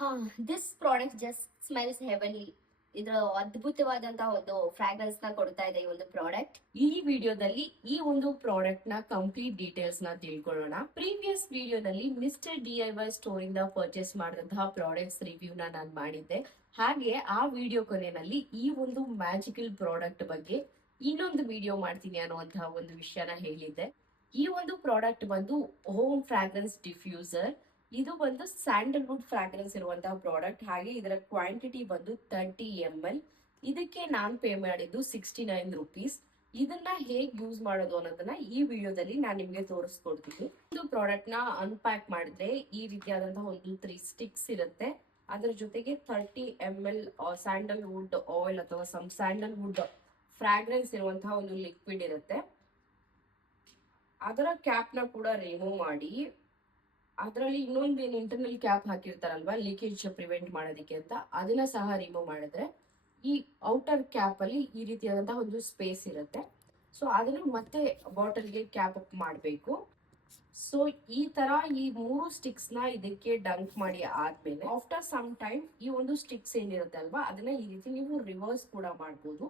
ಹಾ, this product just smells heavenly. ಇದರ ಅದ್ಭುತವಾದಂತಹ ಒಂದು ಫ್ರಾಗ್ರೆನ್ಸ್ ನ ಕೊಡ್ತಾ ಇದೆ ಈ ಒಂದು ಪ್ರಾಡಕ್ಟ್. ಈ ವಿಡಿಯೋದಲ್ಲಿ ಈ ಒಂದು ಪ್ರಾಡಕ್ಟ್ ನ ಕಂಪ್ಲೀಟ್ ಡೀಟೇಲ್ಸ್ ನ ತಿಳ್ಕೊಳ್ಳೋಣ. ಪ್ರೀವಿಯಸ್ ವಿಡಿಯೋದಲ್ಲಿ ಮಿಸ್ಟರ್ DIY ಸ್ಟೋರ್ ಇಂದ ಪರ್ಚೇಸ್ ಮಾಡಿದಂತಹ ಪ್ರಾಡಕ್ಟ್ಸ್ ರಿವ್ಯೂ ನಾನು ಮಾಡಿದ್ದೆ. ಹಾಗೆ ಆ ವಿಡಿಯೋ ಕೊನೆಯಲ್ಲಿ ಈ ಒಂದು ಮ್ಯಾಜಿಕಲ್ ಪ್ರಾಡಕ್ಟ್ ಬಗ್ಗೆ ಇನ್ನೊಂದು ವಿಡಿಯೋ ಮಾಡ್ತೀನಿ ಅನ್ನುವಂತಹ ಒಂದು ವಿಷಯನ ಹೇಳಿದ್ದೆ. ಈ ಒಂದು ಪ್ರಾಡಕ್ಟ್ ಬಂದು ಹೋಮ್ ಫ್ರಾಗ್ರೆನ್ಸ್ ಡಿಫ್ಯೂಸರ್. ಇದು ಬಂದು ಸ್ಯಾಂಡಲ್ವುಡ್ ಫ್ರಾಗ್ರೆನ್ಸ್ ಇರುವಂತಹ ಪ್ರಾಡಕ್ಟ್. ಹಾಗೆ ಇದರ ಕ್ವಾಂಟಿಟಿ ಬಂದು 30 ml. ಇದಕ್ಕೆ ನಾನ್ ಪೇ ಮಾಡಿದ್ದು 69 ರುಪೀಸ್. ಇದನ್ನ ಹೇಗ್ ಯೂಸ್ ಮಾಡೋದು ಅನ್ನೋದನ್ನ ಈ ವಿಡಿಯೋದಲ್ಲಿ ನಾನು ನಿಮ್ಗೆ ತೋರಿಸ್ಕೊಡ್ತೀನಿ. ಒಂದು ಪ್ರಾಡಕ್ಟ್ ನ ಅನ್ಪ್ಯಾಕ್ ಮಾಡಿದ್ರೆ ಈ ರೀತಿಯಾದಂತಹ ಒಂದು 3 ಸ್ಟಿಕ್ಸ್ ಇರುತ್ತೆ. ಅದರ ಜೊತೆಗೆ 30 ml ಸ್ಯಾಂಡಲ್ವುಡ್ ಆಯಿಲ್ ಅಥವಾ ಸ್ಯಾಂಡಲ್ವುಡ್ ಫ್ರಾಗ್ರೆನ್ಸ್ ಇರುವಂತಹ ಒಂದು ಲಿಕ್ವಿಡ್ ಇರುತ್ತೆ. ಅದರ ಕ್ಯಾಪ್ ನ ಕೂಡ ರಿಮೂವ್ ಮಾಡಿ ಅದರಲ್ಲಿ ಇನ್ನೊಂದು ಇಂಟರ್ನಲ್ ಕ್ಯಾಪ್ ಹಾಕಿರ್ತಾರಲ್ವಾ ಲೀಕೇಜ್ ಪ್ರಿವೆಂಟ್ ಮಾಡೋದಕ್ಕೆ ಅಂತ, ಅದನ್ನ ಸಹ ರಿಮೂವ್ ಮಾಡಿದ್ರೆ ಈ ಔಟರ್ ಕ್ಯಾಪ್ ಅಲ್ಲಿ ಈ ರೀತಿಯಾದಂತಹ ಒಂದು ಸ್ಪೇಸ್ ಇರುತ್ತೆ. ಸೊ ಅದನ್ನು ಮತ್ತೆ ಬಾಟಲ್ಗೆ ಕ್ಯಾಪ್ ಅಪ್ ಮಾಡಬೇಕು. ಸೊ ಈ ತರ ಈ 3 ಸ್ಟಿಕ್ಸ್ ನ ಇದಕ್ಕೆ ಡಂಕ್ ಮಾಡಿ ಆದ್ಮೇಲೆ ಆಫ್ಟರ್ ಸಮ್ ಟೈಮ್ ಈ ಒಂದು ಸ್ಟಿಕ್ಸ್ ಏನಿರುತ್ತೆ ಅಲ್ವಾ ಅದನ್ನ ಈ ರೀತಿ ನೀವು ರಿವರ್ಸ್ ಕೂಡ ಮಾಡ್ಬೋದು.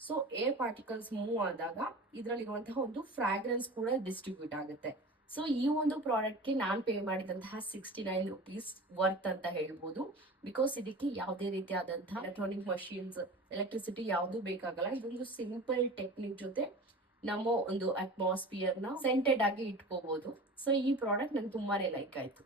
ಸೊ ಏರ್ ಪಾರ್ಟಿಕಲ್ಸ್ ಮೂವ್ ಆದಾಗ ಇದರಲ್ಲಿರುವಂತಹ ಒಂದು ಫ್ರಾಗ್ರೆನ್ಸ್ ಕೂಡ ಡಿಸ್ಟ್ರಿಬ್ಯೂಟ್ ಆಗುತ್ತೆ. ಸೊ ಈ ಒಂದು ಪ್ರಾಡಕ್ಟ್ಗೆ ನಾನು ಪೇ ಮಾಡಿದಂತಹ 69 ರುಪೀಸ್ ವರ್ತ್ ಅಂತ ಹೇಳ್ಬೋದು. ಬಿಕಾಸ್ ಇದಕ್ಕೆ ಯಾವುದೇ ರೀತಿಯಾದಂತಹ ಎಲೆಕ್ಟ್ರಾನಿಕ್ ಮಷೀನ್ಸ್, ಎಲೆಕ್ಟ್ರಿಸಿಟಿ ಯಾವುದು ಬೇಕಾಗಲ್ಲ. ಇದೊಂದು ಸಿಂಪಲ್ ಟೆಕ್ನಿಕ್ ಜೊತೆ ನಮ್ಮ ಒಂದು ಅಟ್ಮಾಸ್ಫಿಯರ್ ನ ಸೆಂಟೆಡ್ ಆಗಿ ಇಟ್ಕೋಬಹುದು. ಸೊ ಈ ಪ್ರಾಡಕ್ಟ್ ನಂಗೆ ತುಂಬಾನೇ ಲೈಕ್ ಆಯ್ತು.